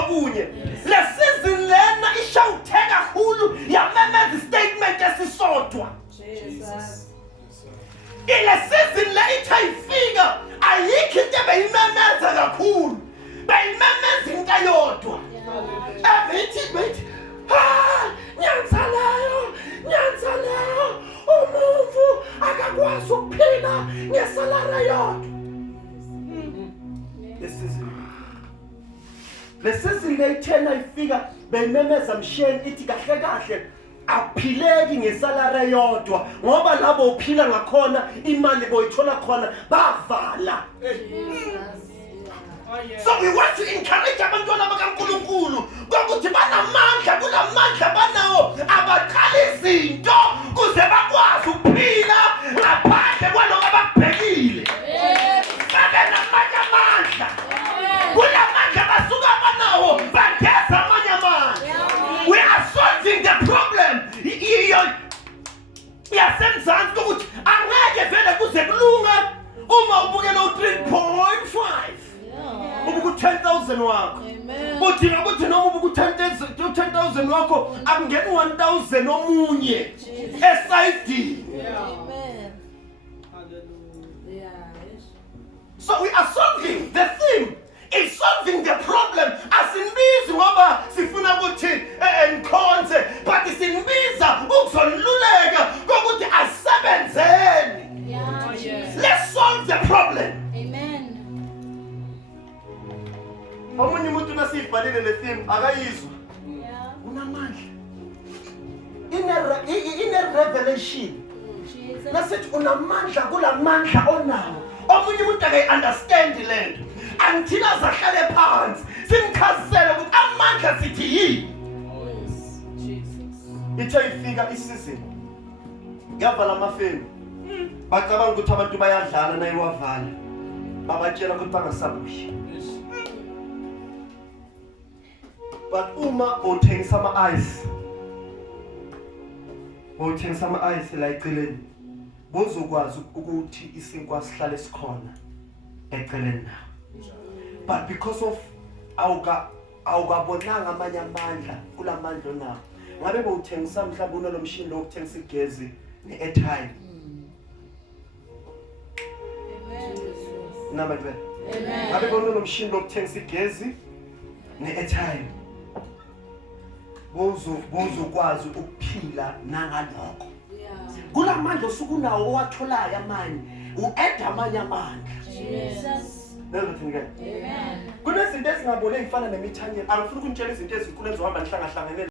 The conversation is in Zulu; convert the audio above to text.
nokunye. Le season lena ishawutheka kakhulu yamemeza statement esisodwa. Ile season la ithayifika ayikho into ebeyimemeza kakhulu. Beyimemeza into eyodwa. Bethi nyanzalayo umuntu akakwazi ukuphila ngesalary yodwa. Le season leyithena ifika beyimemeza msheni ithi kahle akuphileki ngesalary yodwa ngoba labo uphila ngakhona imali boyithola khona bavala. So we want to encourage abantwana bakaNkulunkulu ukuthi banamandla kulamandla banawo abaqala izinto kuze bakwazi ukuphila ngaphandle kwaloko abakubhekile. Babe namanye amandla. Kulamandla basuka banawo bageza amanye amandla. We are solving the problem. Yasemzansi ukuthi angeke vele kuze kulunga uma ubukela u3.5. Ubuku 10,000 wakho. Udinga ukuthi noma ubuku 10,000 wakho akungeni 1,000 omunye esayidini. Amen. Hallelujah. So we are solving the theme. It's solving the problem. Asinbizi ngoba sifuna ukuthi enkhonze, but isinbiza ukuzoluleka ukuthi asebenzeni. Let's solve the problem. Amen. Omunye umuntu nasibhalile le theme akayizwa. Unamandla. Ine revelation. Nasithi unamandla kulamandla onawo. Omunye umuntu akayi-understand lento. Until azahlale phansi simchazele ukuthi amandla sithi yini. Ithe ifika isizini. Yavala amafeni. Bacabanga ukuthi abantu bayadlala naye wavala. Babatshela ukuthi bangasabushi. But uma uthengisa ama-ice la eceleni bozokwazi ukuthi isinkwa sihlale sikhona eceleni nawo. But because of awukabonanga amanye amandla kulamandla nawo ngabe bowuthengisa mhlawumbe unolomshini lokuthengisa igezi ne-airtime. Amen. Ngabe unolomshini lokuthengisa igezi ne-airtime. Bozokwazi ukuphila nangalokho. Kulamandla osukunawo owatholayo amanye u-add amanye amandla. Amen. Kunezinto ezingabone ezifana nemithanyelo. Angifuni ukunitshela izinto ezinkulu ezohamba nihlangahlangene